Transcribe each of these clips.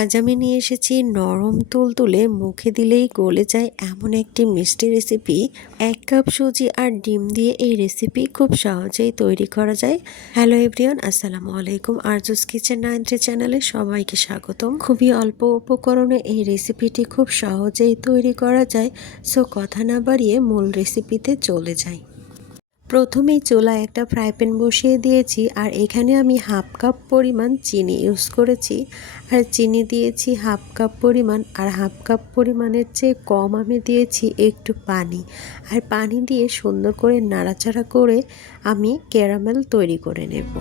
আজ আমি নিয়ে এসেছি নরম তুলতুলে মুখে দিলেই গলে যায় এমন একটি মিষ্টি রেসিপি। 1 কাপ সুজি আর ডিম দিয়ে এই রেসিপি খুব সহজেই তৈরি করা যায়। হ্যালো এভরিওয়ান, আসসালামু আলাইকুম। আরজুস কিচেন 93 চ্যানেলে সবাইকে স্বাগতম। খুবই অল্প উপকরণে এই রেসিপিটি খুব সহজেই তৈরি করা যায়। সো কথা না বাড়িয়ে মূল রেসিপিতে চলে যাই। প্রথমেই চুলায় একটা ফ্রাই প্যান বসিয়ে দিয়েছি আর এখানে আমি হাফ কাপ পরিমাণ চিনি ইউজ করেছি। আর চিনি দিয়েছি হাফ কাপ পরিমাণ, আর হাফ কাপ পরিমাণের চেয়ে কম আমি দিয়েছি একটু পানি। আর পানি দিয়ে সুন্দর করে নাড়াচাড়া করে আমি ক্যারামেল তৈরি করে নেব।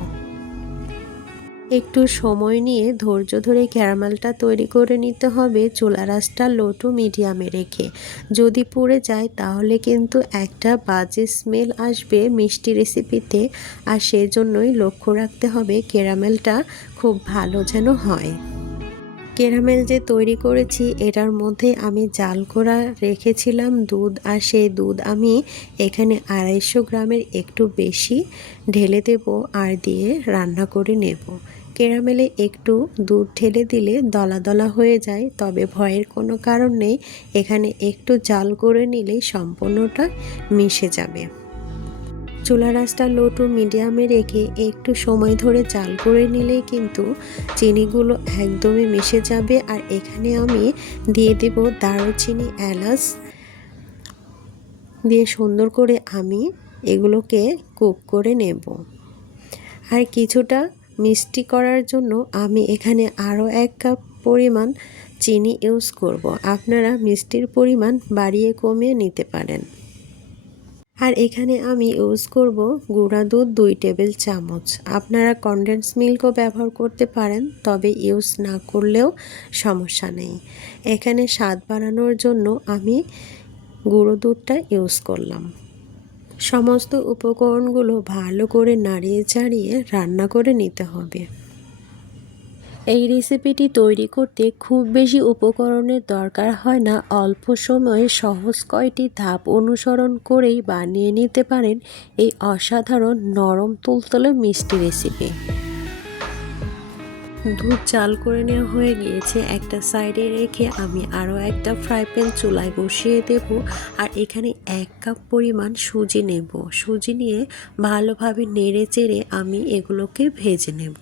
একটু সময় নিয়ে ধৈর্য ধরে ক্যারামেলটা তৈরি করে নিতে হবে, চুলার আঁচটা লো টু মিডিয়ামে রেখে। যদি পুড়ে যায় তাহলে কিন্তু একটা বাজে স্মেল আসবে মিষ্টি রেসিপিতে, আর সেজন্যই লক্ষ্য রাখতে হবে ক্যারামেলটা খুব ভালো যেন হয়। ক্যারামেল যে তৈরি করেছি এটার মধ্যে আমি জাল করা রেখেছিলাম দুধ, আর সেই দুধ আমি এখানে 250 গ্রামের একটু বেশি ঢেলে দেব আর দিয়ে রান্না করে নেব। ক্যারামেলে একটু দুধ ঢেলে দিলে দলা দলা হয়ে যায়, তবে ভয়ের কোনো কারণ নেই, এখানে একটু জাল করে নিলেই সম্পূর্ণটা মিশে যাবে। চুলার আঁচটা লো টু মিডিয়ামে রেখে একটু সময় ধরে জাল করে নিলেই কিন্তু চিনিগুলো একদমই মিশে যাবে। আর এখানে আমি দিয়ে দেব দারুচিনি, এলাচ দিয়ে সুন্দর করে আমি এগুলোকে কুক করে নেব। আর কিছুটা মিষ্টি করার জন্য আমি এখানে আরও 1 কাপ পরিমাণ চিনি ইউজ করব। আপনারা মিষ্টির পরিমাণ বাড়িয়ে কমিয়ে নিতে পারেন। আর এখানে আমি ইউজ করব গুঁড়া দুধ 2 টেবিল চামচ। আপনারা কনডেন্স মিল্কও ব্যবহার করতে পারেন, তবে ইউজ না করলেও সমস্যা নেই। এখানে স্বাদ বাড়ানোর জন্য আমি গুঁড়ো দুধটা ইউজ করলাম। সমস্ত উপকরণগুলো ভালো করে নাড়িয়ে চাড়িয়ে রান্না করে নিতে হবে। এই রেসিপিটি তৈরি করতে খুব বেশি উপকরণের দরকার হয় না, অল্প সময়ে সহজ কয়টি ধাপ অনুসরণ করেই বানিয়ে নিতে পারেন এই অসাধারণ নরম তুলতুলে মিষ্টি রেসিপি। দুধ জাল করে নেওয়া হয়ে গিয়েছে, একটা সাইডে রেখে আমি আরও একটা ফ্রাই প্যান চুলায় বসিয়ে দেব। আর এখানে 1 কাপ পরিমাণ সুজি নেব। সুজি নিয়ে ভালোভাবে নেড়ে চেড়ে আমি এগুলোকে ভেজে নেব।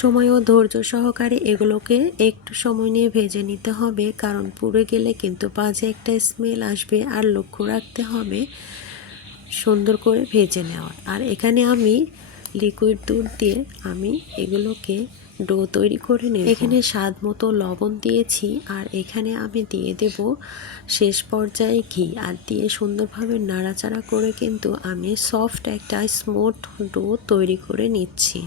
সময় ও ধৈর্য সহকারে এগুলোকে একটু সময় নিয়ে ভেজে নিতে হবে, কারণ পুড়ে গেলে কিন্তু বাজে একটা স্মেল আসবে। আর লক্ষ্য রাখতে হবে সুন্দর করে ভেজে নেওয়ার। আর এখানে আমি লিকুইড দুধ দিয়ে আমি এগুলোকে ডো তৈরি করে নেব। এখানে স্বাদ মতো লবণ দিয়েছি, আর এখানে আমি দিয়ে দেব শেষ পর্যায়ে ঘি, আর দিয়ে সুন্দরভাবে নাড়াচাড়া করে কিন্তু আমি সফট একটা স্মুথ ডো তৈরি করে নিচ্ছি।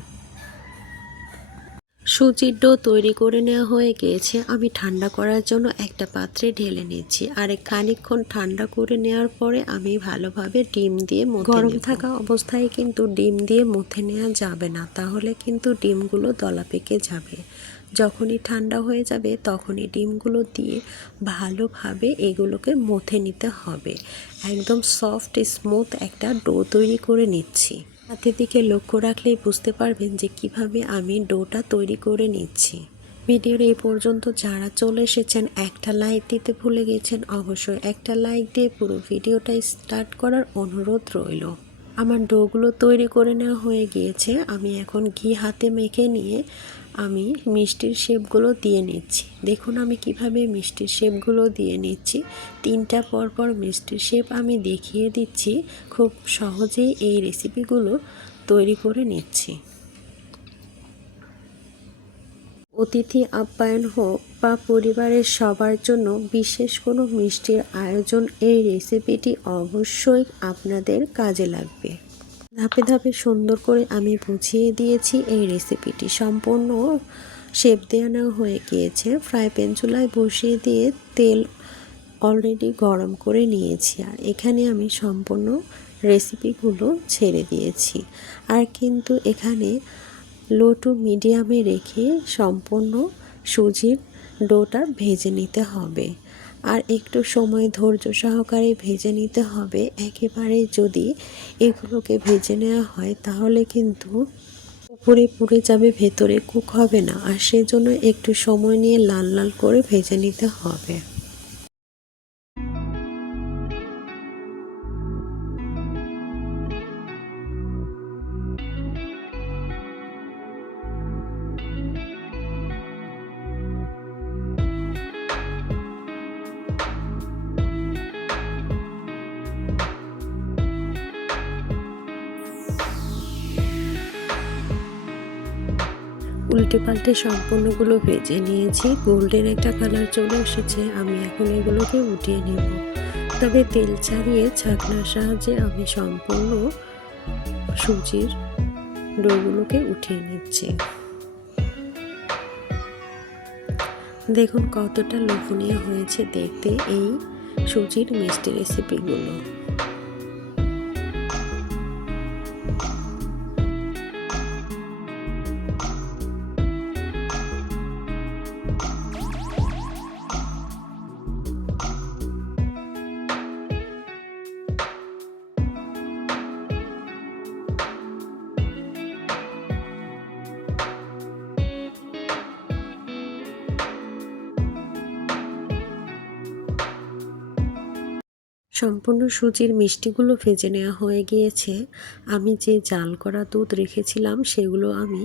সুজির ডো তৈরি করে নেওয়া হয়ে গিয়েছে, আমি ঠান্ডা করার জন্য একটা পাত্রে ঢেলে নিচ্ছি। আর খানিকক্ষণ ঠান্ডা করে নেওয়ার পরে আমি ভালোভাবে ডিম দিয়ে গরম থাকা অবস্থায় কিন্তু ডিম দিয়ে মথে নেওয়া যাবে না, তাহলে কিন্তু ডিমগুলো দলা পেকে যাবে। যখনই ঠান্ডা হয়ে যাবে তখনই ডিমগুলো দিয়ে ভালোভাবে এগুলোকে মথে নিতে হবে। একদম সফট স্মুথ একটা ডো তৈরি করে নিচ্ছি। হাতের দিকে লক্ষ্য রাখলেই বুঝতে পারবেন যে কিভাবে আমি ডোটা তৈরি করে নিচ্ছি। ভিডিওর এই পর্যন্ত যারা চলে এসেছেন, একটা লাইক দিতে ভুলে গেছেন, অবশ্যই একটা লাইক দিয়ে পুরো ভিডিওটা স্টার্ট করার অনুরোধ রইল। আমার ডোগুলো তৈরি করে নেওয়া হয়ে গিয়েছে, আমি এখন ঘি হাতে মেখে নিয়ে আমি মিষ্টির শেপগুলো দিয়ে নিচ্ছি। দেখুন আমি কিভাবে মিষ্টির শেপগুলো দিয়ে নিচ্ছি। 3টা পরপর মিষ্টির শেপ আমি দেখিয়ে দিচ্ছি। খুব সহজেই এই রেসিপিগুলো তৈরি করে নিচ্ছি। অতিথি আপ্যায়ন হোক বা পরিবারের সবার জন্য বিশেষ কোনো মিষ্টির আয়োজন, এই রেসিপিটি অবশ্যই আপনাদের কাজে লাগবে। ধাপে ধাপে সুন্দর করে আমি বুঝিয়ে দিয়েছি এই রেসিপিটি। সম্পূর্ণ শেপ দেওয়া হয়ে গিয়েছে। ফ্রাই প্যান চুলায় বসিয়ে দিয়ে তেল অলরেডি গরম করে নিয়েছি, আর এখানে আমি সম্পূর্ণ রেসিপিগুলো ছেড়ে দিয়েছি। আর কিন্তু এখানে লো টু মিডিয়ামে রেখে সম্পূর্ণ সুজির ডোটা ভেজে নিতে হবে। আর একটু সময় ধৈর্য সহকারে ভেজে নিতে হবে। একেবারে যদি এগুলোকে ভেজে নেওয়া হয় তাহলে কিন্তু খুব পুড়ে পুড়ে যাবে, ভেতরে কুক হবে না, আর সেজন্য একটু সময় নিয়ে লাল লাল করে ভেজে নিতে হবে। উল্টে পাল্টে সম্পূর্ণগুলো ভেজে নিয়েছি, গোল্ডেন একটা কালার চলে এসেছে। আমি এখন এগুলোকে উঠিয়ে নেব, তবে তেল ছাড়িয়ে ছাঁকনার সাহায্যে আমি সম্পূর্ণ সুজির ডোগুলোকে উঠিয়ে নিচ্ছি। দেখুন কতটা লোভনীয় হয়েছে দেখতে এই সুজির মিষ্টি রেসিপিগুলো। সম্পূর্ণ সুজির মিষ্টিগুলো ভেজে নেওয়া হয়ে গিয়েছে। আমি যে জাল করা দুধ রেখেছিলাম সেগুলো আমি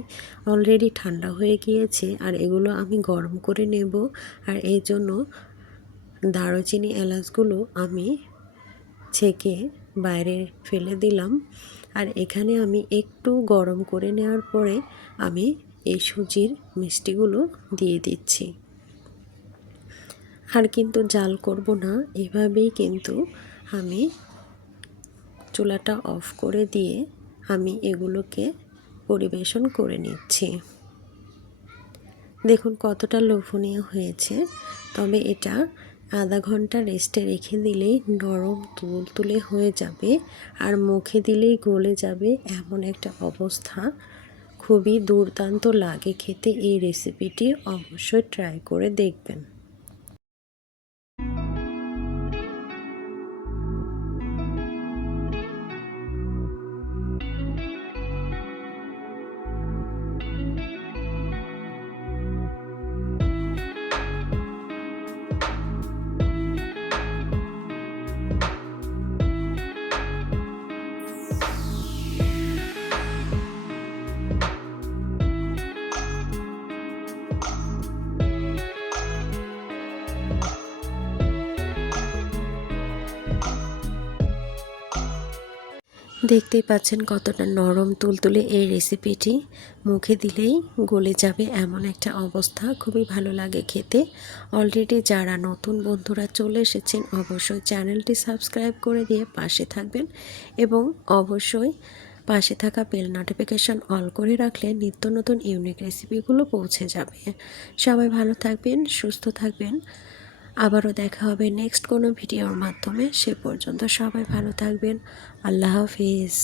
অলরেডি ঠান্ডা হয়ে গিয়েছে, আর এগুলো আমি গরম করে নেব। আর এই জন্য দারুচিনি এলাচগুলো আমি ছেঁকে বাইরে ফেলে দিলাম। আর এখানে আমি একটু গরম করে নেওয়ার পরে আমি এই সুজির মিষ্টিগুলো দিয়ে দিচ্ছি। আর কিন্তু জাল করব না, এভাবেই কিন্তু আমি চুলাটা অফ করে দিয়ে আমি এগুলোকে পরিবেশন করে নিচ্ছি। দেখুন কতটা লোভনীয় হয়েছে। তবে এটা আধা ঘন্টা রেস্টে রেখে দিলেই নরম তুলতুলে হয়ে যাবে, আর মুখে দিলেই গলে যাবে এমন একটা অবস্থা। খুবই দুর্দান্ত লাগে খেতে। এই রেসিপিটি অবশ্যই ট্রাই করে দেখবেন। দেখতেই পাচ্ছেন কতটা নরম তুলতুলে এই রেসিপিটি। মুখে দিলেই গলে যাবে এমন একটা অবস্থা। খুবই ভালো লাগে খেতে। অলরেডি যারা নতুন বন্ধুরা চলে এসেছেন অবশ্যই চ্যানেলটি সাবস্ক্রাইব করে দিয়ে পাশে থাকবেন, এবং অবশ্যই পাশে থাকা বেল নোটিফিকেশন অল করে রাখলে নিত্য নতুন ইউনিক রেসিপিগুলো পৌঁছে যাবে। সবাই ভালো থাকবেন, সুস্থ থাকবেন। আবারও দেখা হবে নেক্সট কোনো ভিডিওর মাধ্যমে। সে পর্যন্ত সবাই ভালো থাকবেন। আল্লাহ হাফিজ।